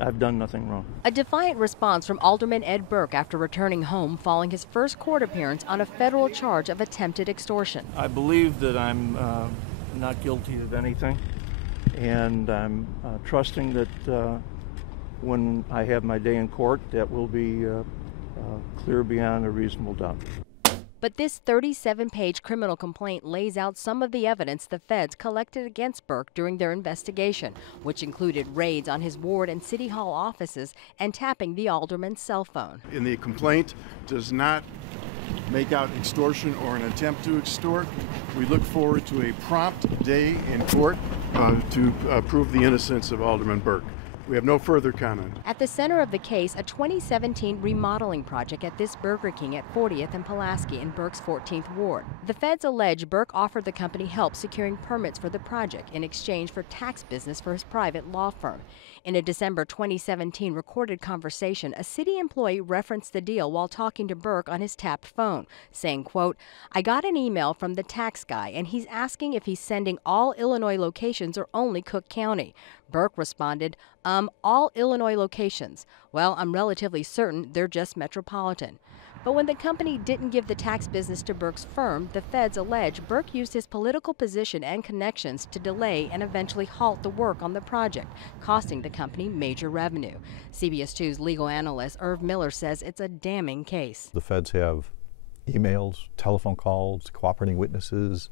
I've done nothing wrong. A defiant response from Alderman Ed Burke after returning home following his first court appearance on a federal charge of attempted extortion. I believe that I'm not guilty of anything, and I'm trusting that when I have my day in court, that will be clear beyond a reasonable doubt. But this 37-page criminal complaint lays out some of the evidence the feds collected against Burke during their investigation, which included raids on his ward and city hall offices and tapping the alderman's cell phone. In the complaint does not make out extortion or an attempt to extort. We look forward to a prompt day in court to prove the innocence of Alderman Burke. We have no further comment. At the center of the case, a 2017 remodeling project at this Burger King at 40th and Pulaski in Burke's 14th Ward. The feds allege Burke offered the company help securing permits for the project in exchange for tax business for his private law firm. In a December 2017 recorded conversation, a city employee referenced the deal while talking to Burke on his tapped phone, saying, quote, "I got an email from the tax guy and he's asking if he's sending all Illinois locations or only Cook County." Burke responded, all Illinois locations. Well, I'm relatively certain they're just metropolitan. But when the company didn't give the tax business to Burke's firm, the feds allege Burke used his political position and connections to delay and eventually halt the work on the project, costing the company major revenue. CBS 2's legal analyst Irv Miller says it's a damning case. The feds have emails, telephone calls, cooperating witnesses.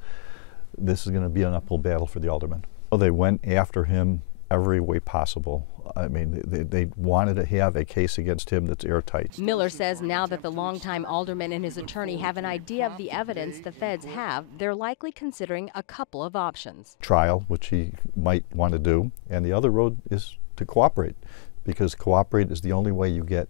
This is going to be an uphill battle for the alderman. Well, they went after him every way possible. I mean, they wanted to have a case against him that's airtight. Miller says now that the longtime alderman and his attorney have an idea of the evidence the feds have, they're likely considering a couple of options. Trial, which he might want to do, and the other road is to cooperate, because cooperate is the only way you get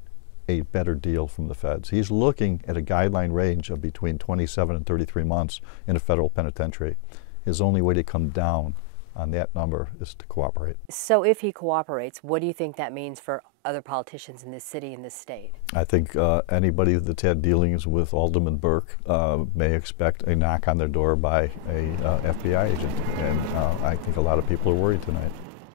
a better deal from the feds. He's looking at a guideline range of between 27 and 33 months in a federal penitentiary. His only way to come down on that number is to cooperate. So if he cooperates, what do you think that means for other politicians in this city and this state? I think anybody that's had dealings with Alderman Burke may expect a knock on their door by a FBI agent, and I think a lot of people are worried tonight.